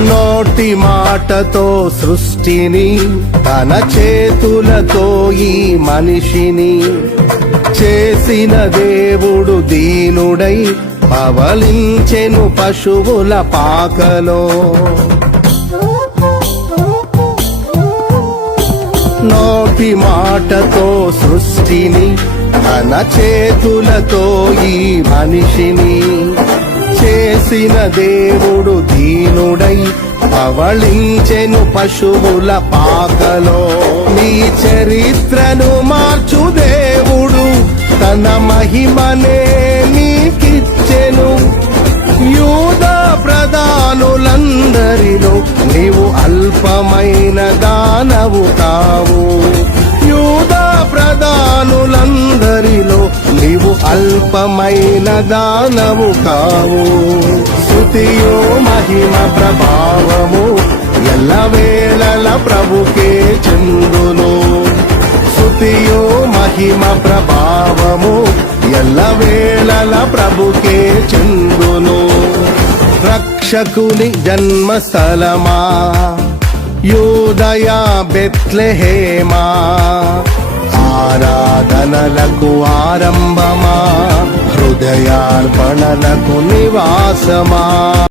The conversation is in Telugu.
నోటి మాటతో సృష్టిని తన చేతులతో ఈ మనిషిని చేసిన దేవుడు దీనుడై పవలించెను పశువుల పాకలో. నోటి మాటతో సృష్టిని తన చేతులతో ఈ మనిషిని చేసిన దేవుడు దీనుడై పవళించెను పశువుల పాకలో. నీ చరిత్రను మార్చు దేవుడు తన మహిమనే నీకిచ్చెను. యూదా ప్రధానులందరిలో నీవు అల్పమైన దానవు కావు. యూదా ప్రధానులందరిలో నీవు అల్పమైన దానవు కావు. స్తుతియో మహిమ ప్రభావము ఎల్లవేళల ప్రభుకే చెందును. స్తుతియో మహిమ ప్రభావము ఎల్లవేళల ప్రభుకే చెందును. రక్షకుని జన్మస్థలమా యూదయ బెత్లెహేమా, ఆరాధనలకు ఆరంభమా, హృదయార్పణలకు నివాసమా.